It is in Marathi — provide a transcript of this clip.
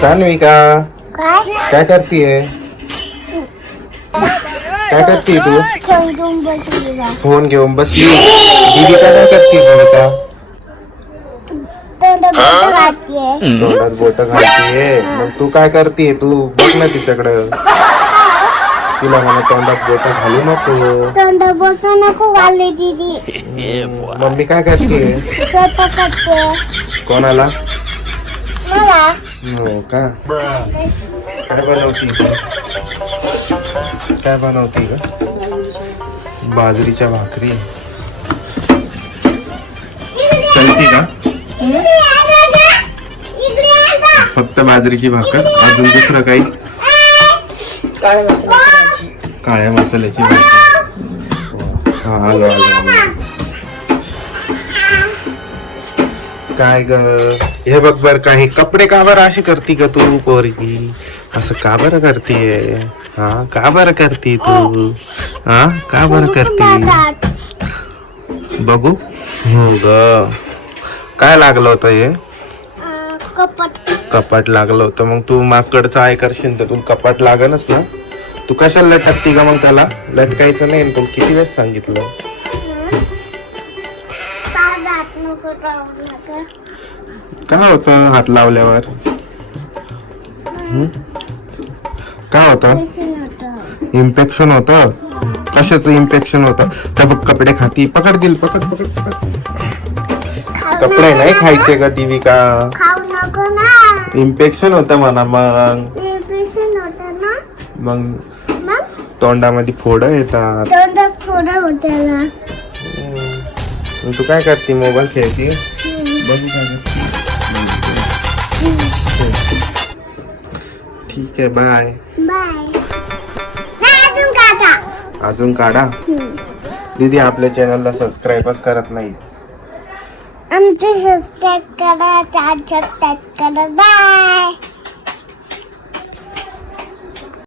सान्विका काय करतीये? काय करतीये तू? फोन घेऊन बसली. दीपिका काय करतीये? दीपिका तोंडात बोट घालतीये. मग तू काय करतीये? तू बघ ना तिच्याकडं. तिला म्हणा तोंडात बोट घालू नको. तोंडात बोट नको घालू दीदी. मम्मी काय करतीये? स्वयंपाक करते. कोणाला? मला. हो का? काय बनवती तू? काय बनवती ग? बाजरीच्या भाकरी. चलती का? फक्त बाजरीची भाकर, अजून दुसरं काही? काळ्या मसाल्याची भाकर. हा आलो आलो. काय ग? हे बघ बर का, हे कपडे का बरं अशी करती ग तू पोरगी? असं का बरं करतीये? हा का बरं करती तू? हा का बरं करती? बघू. हो ग. काय लागलं होतं हे? कपाट लागलं होतं. मग तू माकडचं आहे करशील तर तू कपाट लागनच ना. तू कशाला लटकती का? मग त्याला लटकायचं नाही. तू किती वेळेस सांगितलं? काय होतं हात लावल्यावर? काय होतं? इन्फेक्शन होतं. कशाचं इन्फेक्शन होतं? त्या बघ कपडे खाती. पकड. कपडे नाही खायचे का दीपिका? इन्फेक्शन होतं म्हणा. मग तोंडामध्ये फोड येतात. तू काय करते? मोबाईल खेळती? बघू काय करते. ठीक आहे बाय. अजून काढा. दीदी आपल्या चॅनलला सबस्क्राईबच करत नाही. आमचे सबस्क्राईब करा. 4 सबस्क्राईब करा. बाय.